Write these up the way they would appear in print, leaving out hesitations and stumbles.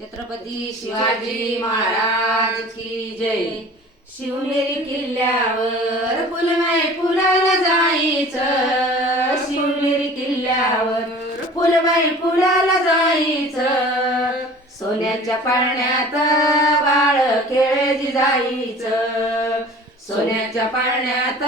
छत्रपती शिवाजी महाराज की जय। शिवनेरी किल्ल्यावर फुलवाई फुलाला जायचं, शिवनेरी किल्ल्यावर फुलवाई फुलाला जायचं, सोन्याच्या पाळण्यात बाळ खेळजी जायचं, सोन्याच्या पाळण्यात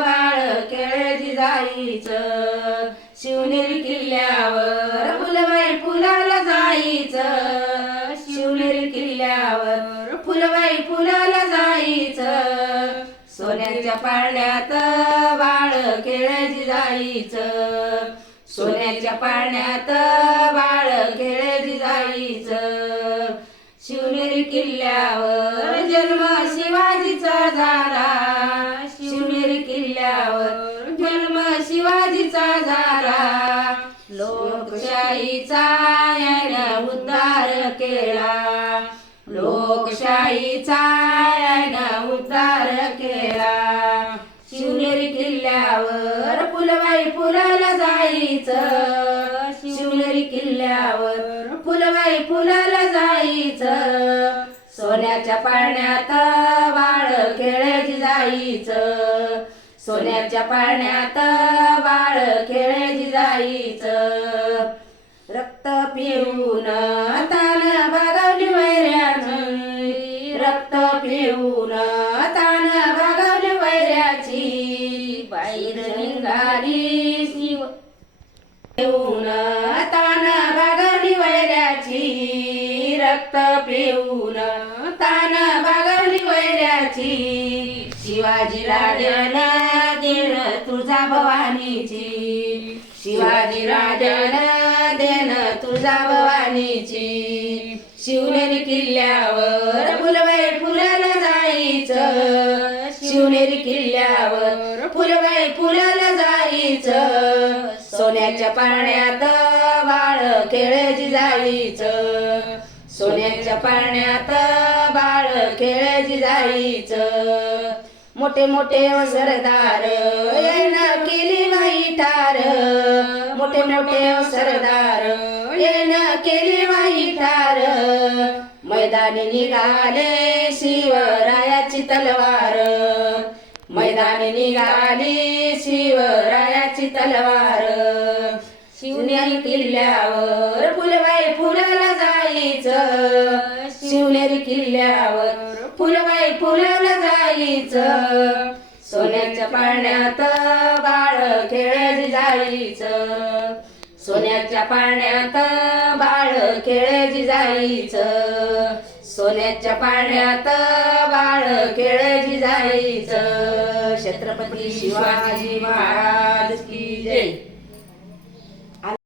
बाळ खेळजी जायचं, शिवनेरी किल्ल्यावर फुलवाई फुलाला जायचं, शिवनेरी किल्ल्यावर फुलवाई फुलाला जायचं, सोन्याच्या पाळण्यात बाळ खेळजी जायचं, सोन्याच्या पाळण्यात बाळ खेळजी जायचं, शिवनेरी किल्ल्यावर जन्म शिवाजीचा झाला, शिवनेरी किल्ल्यावर जन्म शिवाजीचा झाला, लोकशाहीचा यानं उद्धार केला, लोकशाहीचा यानं उद्धार केला, शिवनेरी किल्ल्यावर फुलवाई फुलाला जायचं, शिवनेरी किल्ल्यावर फुलवाई फुलाला जायचं, सोन्याच्या पाळण्यात बाळ खेळजी जायचं, सोन्याच्या पाळण्यात बाळ खेळजी जायचं, रक्त पिऊन तान भागवली वैऱ्याची, रक्त पिऊन तान भागवली वैऱ्याची, बाहेर निघाली शिव पिऊन तान भागवली वैऱ्याची, रक्त पिऊन तान भागवली वैऱ्याची, शिवाजी राजाला देण तुळजा भवानीची, शिवाजी राजाला देण तुळजा भवानीची, शिवनेरी किल्ल्यावर फुलवाई फुलाला जायचं, शिवनेरी किल्ल्यावर फुलवाई फुलाला जायचं, सोन्याच्या पाळण्यात बाळ खेळजी जायचं, सोन्याच्या पाळण्यात बाळ खेळजी जायचं, मोठे मोठे सरदार येणं केली बाई ठार, मोठे मोठे सरदार येणं केली बाई ठार, मैदानी निघाले शिवरायाची तलवार, मैदानी निघाली शिवरायाची तलवार, शिवनेरी किल्ल्यावर फुलवाई फुलाला जायचं, शिवनेरी किल्ल्यावर फुलवाई फुलाला जायचं, सोन्याच्या पाळण्यात बाळ खेळजी जायचं, सोन्याच्या पाळण्यात बाळ खेळजी जायचं, सोन्याच्या पाळण्यात बाळ खेळजी जायचं, छत्रपती शिवाजी महाराज।